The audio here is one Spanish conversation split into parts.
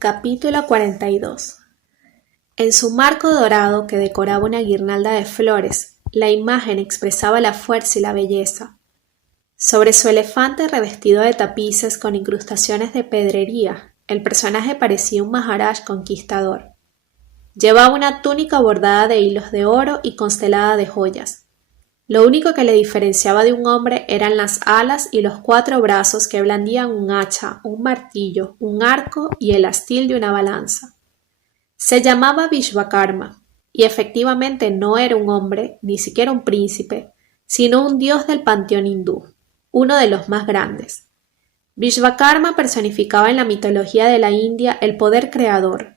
Capítulo 42. En su marco dorado que decoraba una guirnalda de flores, la imagen expresaba la fuerza y la belleza. Sobre su elefante revestido de tapices con incrustaciones de pedrería, el personaje parecía un maharaj conquistador. Llevaba una túnica bordada de hilos de oro y constelada de joyas. Lo único que le diferenciaba de un hombre eran las alas y los 4 brazos que blandían un hacha, un martillo, un arco y el astil de una balanza. Se llamaba Vishvakarma, y efectivamente no era un hombre, ni siquiera un príncipe, sino un dios del panteón hindú, uno de los más grandes. Vishvakarma personificaba en la mitología de la India el poder creador.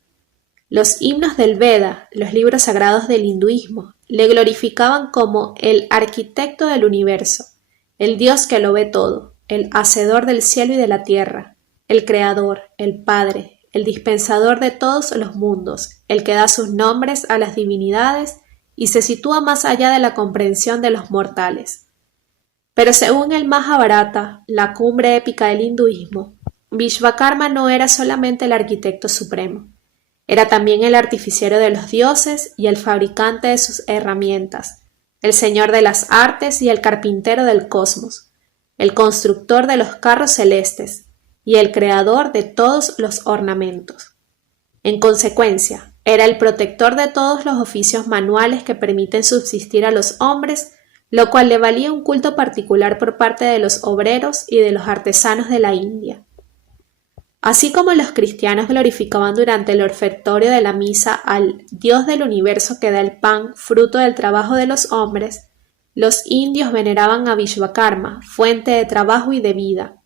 Los himnos del Veda, los libros sagrados del hinduismo, le glorificaban como el arquitecto del universo, el Dios que lo ve todo, el hacedor del cielo y de la tierra, el creador, el Padre, el dispensador de todos los mundos, el que da sus nombres a las divinidades y se sitúa más allá de la comprensión de los mortales. Pero según el Mahabharata, la cumbre épica del hinduismo, Vishvakarma no era solamente el arquitecto supremo. Era también el artificiero de los dioses y el fabricante de sus herramientas, el señor de las artes y el carpintero del cosmos, el constructor de los carros celestes y el creador de todos los ornamentos. En consecuencia, era el protector de todos los oficios manuales que permiten subsistir a los hombres, lo cual le valía un culto particular por parte de los obreros y de los artesanos de la India. Así como los cristianos glorificaban durante el ofertorio de la misa al Dios del universo que da el pan, fruto del trabajo de los hombres, los indios veneraban a Vishvakarma, fuente de trabajo y de vida.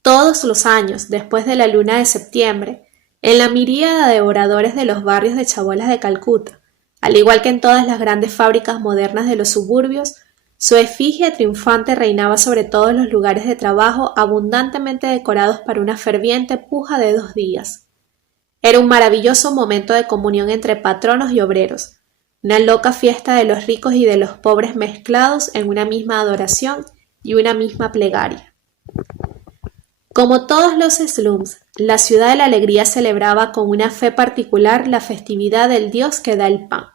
Todos los años, después de la luna de septiembre, en la miríada de oradores de los barrios de chabolas de Calcuta, al igual que en todas las grandes fábricas modernas de los suburbios, su efigie triunfante reinaba sobre todos los lugares de trabajo abundantemente decorados para una ferviente puja de 2 días. Era un maravilloso momento de comunión entre patronos y obreros, una loca fiesta de los ricos y de los pobres mezclados en una misma adoración y una misma plegaria. Como todos los slums, la ciudad de la alegría celebraba con una fe particular la festividad del Dios que da el pan.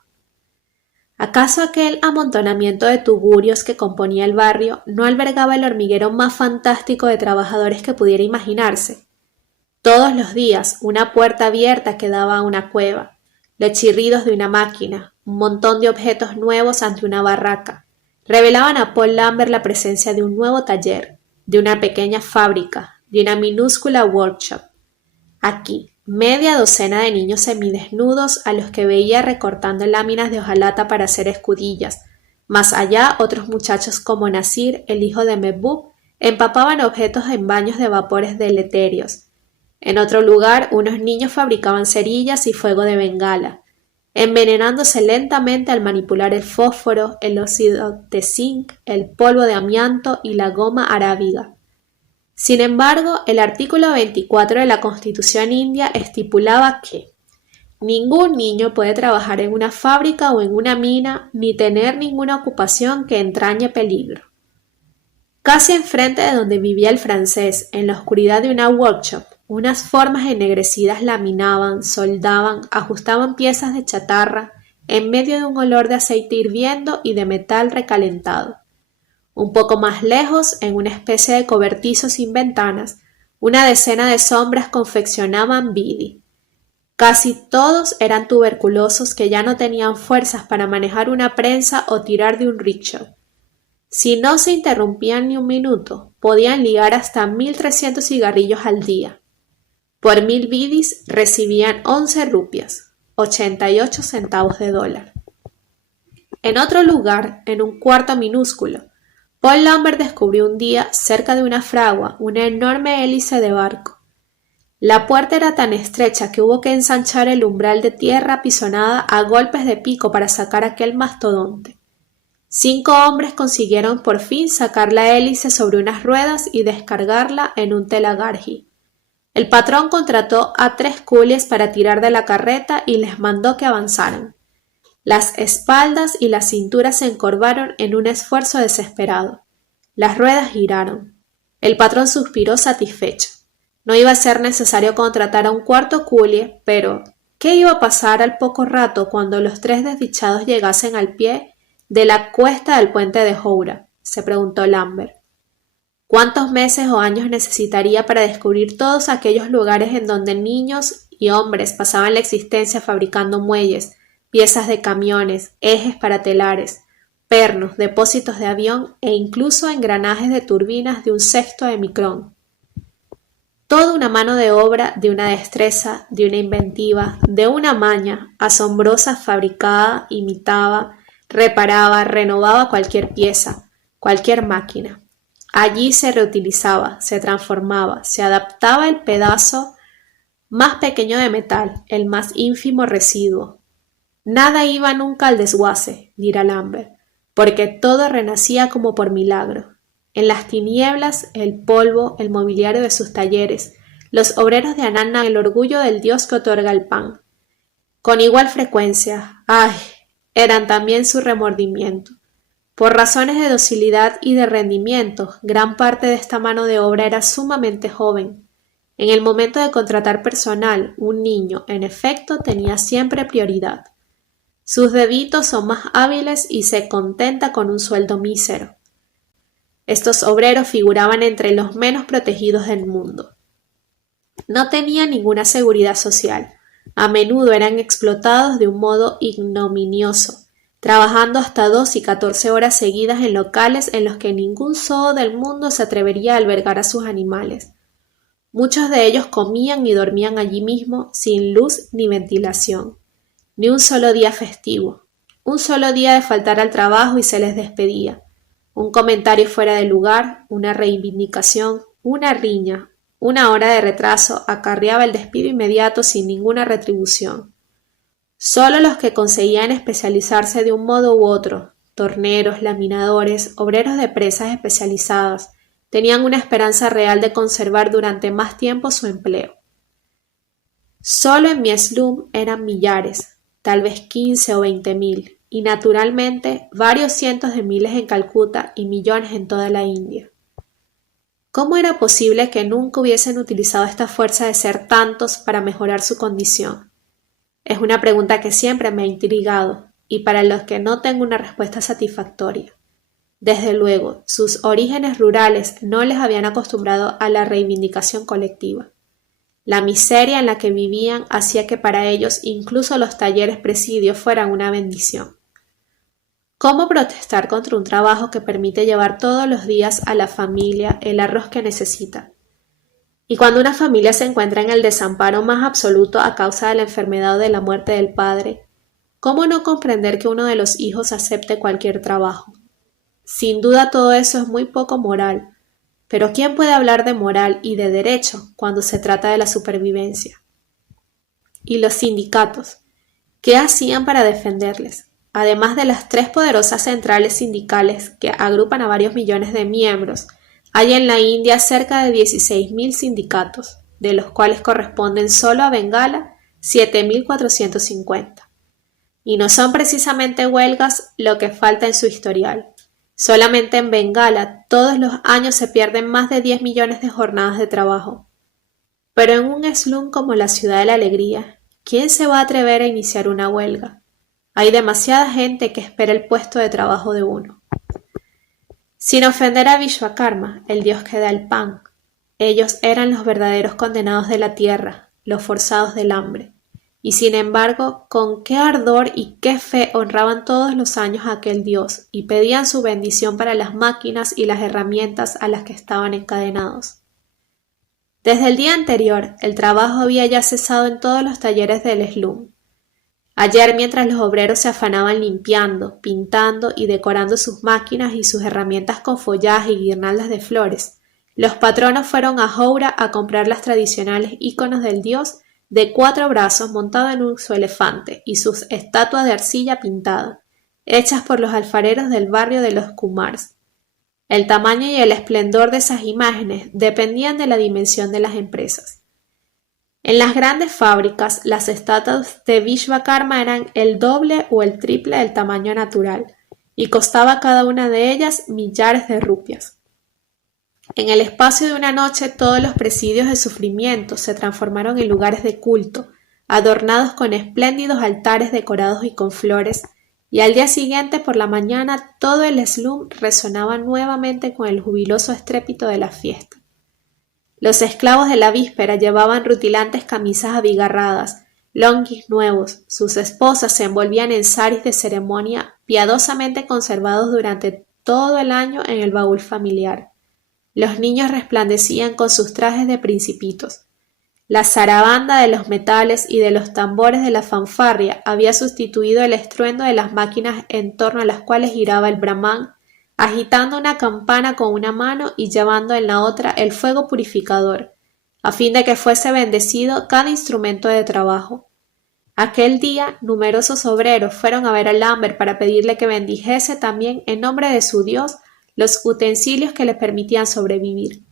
¿Acaso aquel amontonamiento de tugurios que componía el barrio no albergaba el hormiguero más fantástico de trabajadores que pudiera imaginarse? Todos los días una puerta abierta que daba a una cueva, los chirridos de una máquina, un montón de objetos nuevos ante una barraca, revelaban a Paul Lambert la presencia de un nuevo taller, de una pequeña fábrica, de una minúscula workshop. Aquí, media docena de niños semidesnudos a los que veía recortando láminas de hojalata para hacer escudillas. Más allá, otros muchachos como Nasir, el hijo de Mehboob, empapaban objetos en baños de vapores deleterios. En otro lugar, unos niños fabricaban cerillas y fuego de bengala, envenenándose lentamente al manipular el fósforo, el óxido de zinc, el polvo de amianto y la goma arábiga. Sin embargo, el artículo 24 de la Constitución india estipulaba que ningún niño puede trabajar en una fábrica o en una mina ni tener ninguna ocupación que entrañe peligro. Casi enfrente de donde vivía el francés, en la oscuridad de una workshop, unas formas ennegrecidas laminaban, soldaban, ajustaban piezas de chatarra en medio de un olor de aceite hirviendo y de metal recalentado. Un poco más lejos, en una especie de cobertizo sin ventanas, una decena de sombras confeccionaban bidi. Casi todos eran tuberculosos que ya no tenían fuerzas para manejar una prensa o tirar de un rickshaw. Si no se interrumpían ni un minuto, podían ligar hasta 1.300 cigarrillos al día. Por 1.000 bidis recibían 11 rupias, 88 centavos de dólar. En otro lugar, en un cuarto minúsculo, Paul Lambert descubrió un día, cerca de una fragua, una enorme hélice de barco. La puerta era tan estrecha que hubo que ensanchar el umbral de tierra apisonada a golpes de pico para sacar aquel mastodonte. 5 hombres consiguieron por fin sacar la hélice sobre unas ruedas y descargarla en un telagarji. El patrón contrató a 3 coolies para tirar de la carreta y les mandó que avanzaran. Las espaldas y la cintura se encorvaron en un esfuerzo desesperado. Las ruedas giraron. El patrón suspiró satisfecho. No iba a ser necesario contratar a un cuarto coolie, pero ¿qué iba a pasar al poco rato cuando los tres desdichados llegasen al pie de la cuesta del puente de Joura? Se preguntó Lambert. ¿Cuántos meses o años necesitaría para descubrir todos aquellos lugares en donde niños y hombres pasaban la existencia fabricando muelles, piezas de camiones, ejes para telares, pernos, depósitos de avión e incluso engranajes de turbinas de un sexto de micrón? Toda una mano de obra, de una destreza, de una inventiva, de una maña asombrosa fabricaba, imitaba, reparaba, renovaba cualquier pieza, cualquier máquina. Allí se reutilizaba, se transformaba, se adaptaba el pedazo más pequeño de metal, el más ínfimo residuo. Nada iba nunca al desguace, dirá Lambert, porque todo renacía como por milagro. En las tinieblas, el polvo, el mobiliario de sus talleres, los obreros de Anana, el orgullo del dios que otorga el pan. Con igual frecuencia, eran también su remordimiento. Por razones de docilidad y de rendimiento, gran parte de esta mano de obra era sumamente joven. En el momento de contratar personal, un niño, en efecto, tenía siempre prioridad. Sus deditos son más hábiles y se contenta con un sueldo mísero. Estos obreros figuraban entre los menos protegidos del mundo. No tenían ninguna seguridad social. A menudo eran explotados de un modo ignominioso, trabajando hasta 2 y 14 horas seguidas en locales en los que ningún zoo del mundo se atrevería a albergar a sus animales. Muchos de ellos comían y dormían allí mismo, sin luz ni ventilación. Ni un solo día festivo. Un solo día de faltar al trabajo y se les despedía. Un comentario fuera de lugar, una reivindicación, una riña, una hora de retraso acarreaba el despido inmediato sin ninguna retribución. Solo los que conseguían especializarse de un modo u otro, torneros, laminadores, obreros de presas especializadas, tenían una esperanza real de conservar durante más tiempo su empleo. Solo en mi slum eran millares, tal vez 15 o 20.000, y naturalmente varios cientos de miles en Calcuta y millones en toda la India. ¿Cómo era posible que nunca hubiesen utilizado esta fuerza de ser tantos para mejorar su condición? Es una pregunta que siempre me ha intrigado y para los que no tengo una respuesta satisfactoria. Desde luego, sus orígenes rurales no les habían acostumbrado a la reivindicación colectiva. La miseria en la que vivían hacía que para ellos incluso los talleres presidios fueran una bendición. ¿Cómo protestar contra un trabajo que permite llevar todos los días a la familia el arroz que necesita? Y cuando una familia se encuentra en el desamparo más absoluto a causa de la enfermedad o de la muerte del padre, ¿cómo no comprender que uno de los hijos acepte cualquier trabajo? Sin duda todo eso es muy poco moral, pero ¿quién puede hablar de moral y de derecho cuando se trata de la supervivencia? ¿Y los sindicatos? ¿Qué hacían para defenderles? Además de las 3 poderosas centrales sindicales que agrupan a varios millones de miembros, hay en la India cerca de 16.000 sindicatos, de los cuales corresponden solo a Bengala 7.450. Y no son precisamente huelgas lo que falta en su historial. Solamente en Bengala todos los años se pierden más de 10 millones de jornadas de trabajo. Pero en un slum como la Ciudad de la Alegría, ¿quién se va a atrever a iniciar una huelga? Hay demasiada gente que espera el puesto de trabajo de uno. Sin ofender a Vishwakarma, el dios que da el pan, ellos eran los verdaderos condenados de la tierra, los forzados del hambre. Y sin embargo, con qué ardor y qué fe honraban todos los años a aquel dios y pedían su bendición para las máquinas y las herramientas a las que estaban encadenados. Desde el día anterior, el trabajo había ya cesado en todos los talleres del slum. Ayer, mientras los obreros se afanaban limpiando, pintando y decorando sus máquinas y sus herramientas con follaje y guirnaldas de flores, los patronos fueron a Joura a comprar las tradicionales íconos del dios de 4 brazos montado en su elefante y sus estatuas de arcilla pintada, hechas por los alfareros del barrio de los Kumars. El tamaño y el esplendor de esas imágenes dependían de la dimensión de las empresas. En las grandes fábricas, las estatuas de Vishwakarma eran el doble o el triple del tamaño natural, y costaba cada una de ellas millares de rupias. En el espacio de una noche todos los presidios de sufrimiento se transformaron en lugares de culto, adornados con espléndidos altares decorados y con flores, y al día siguiente por la mañana todo el slum resonaba nuevamente con el jubiloso estrépito de la fiesta. Los esclavos de la víspera llevaban rutilantes camisas abigarradas, longuis nuevos, sus esposas se envolvían en saris de ceremonia piadosamente conservados durante todo el año en el baúl familiar. Los niños resplandecían con sus trajes de principitos. La zarabanda de los metales y de los tambores de la fanfarria había sustituido el estruendo de las máquinas en torno a las cuales giraba el brahmán, agitando una campana con una mano y llevando en la otra el fuego purificador, a fin de que fuese bendecido cada instrumento de trabajo. Aquel día numerosos obreros fueron a ver a Lambert para pedirle que bendijese también en nombre de su Dios los utensilios que le permitían sobrevivir.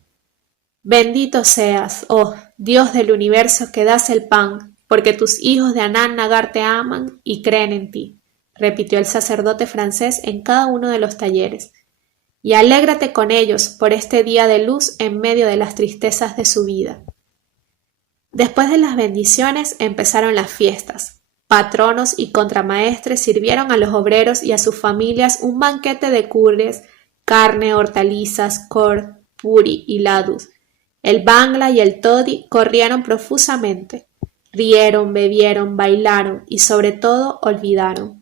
Bendito seas, oh Dios del universo que das el pan, porque tus hijos de Anand Nagar te aman y creen en ti, repitió el sacerdote francés en cada uno de los talleres, y alégrate con ellos por este día de luz en medio de las tristezas de su vida. Después de las bendiciones empezaron las fiestas. Patronos y contramaestres sirvieron a los obreros y a sus familias un banquete de curries, carne, hortalizas, curd, puri y ladus. El bangla y el toddy corrieron profusamente. Rieron, bebieron, bailaron y sobre todo olvidaron.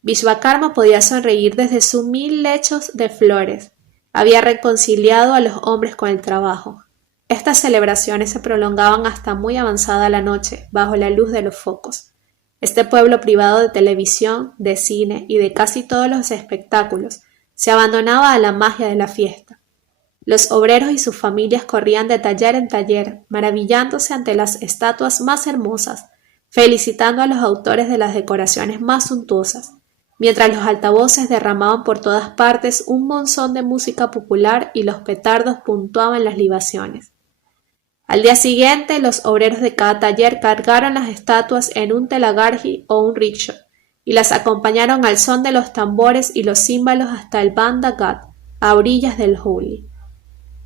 Vishvakarma podía sonreír desde sus 1000 lechos de flores. Había reconciliado a los hombres con el trabajo. Estas celebraciones se prolongaban hasta muy avanzada la noche, bajo la luz de los focos. Este pueblo privado de televisión, de cine y de casi todos los espectáculos, se abandonaba a la magia de la fiesta. Los obreros y sus familias corrían de taller en taller, maravillándose ante las estatuas más hermosas, felicitando a los autores de las decoraciones más suntuosas, mientras los altavoces derramaban por todas partes un monzón de música popular y los petardos puntuaban las libaciones. Al día siguiente, los obreros de cada taller cargaron las estatuas en un telagarji o un rickshaw y las acompañaron al son de los tambores y los címbalos hasta el Banda Ghat, a orillas del Hooghly.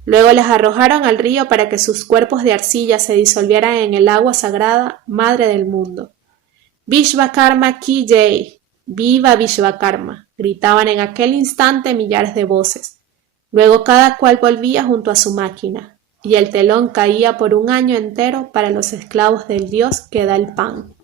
Luego las arrojaron al río para que sus cuerpos de arcilla se disolvieran en el agua sagrada, madre del mundo. ¡Vishvakarma ki jai! ¡Viva Vishvakarma! Gritaban en aquel instante millares de voces. Luego cada cual volvía junto a su máquina, y el telón caía por un año entero para los esclavos del Dios que da el pan.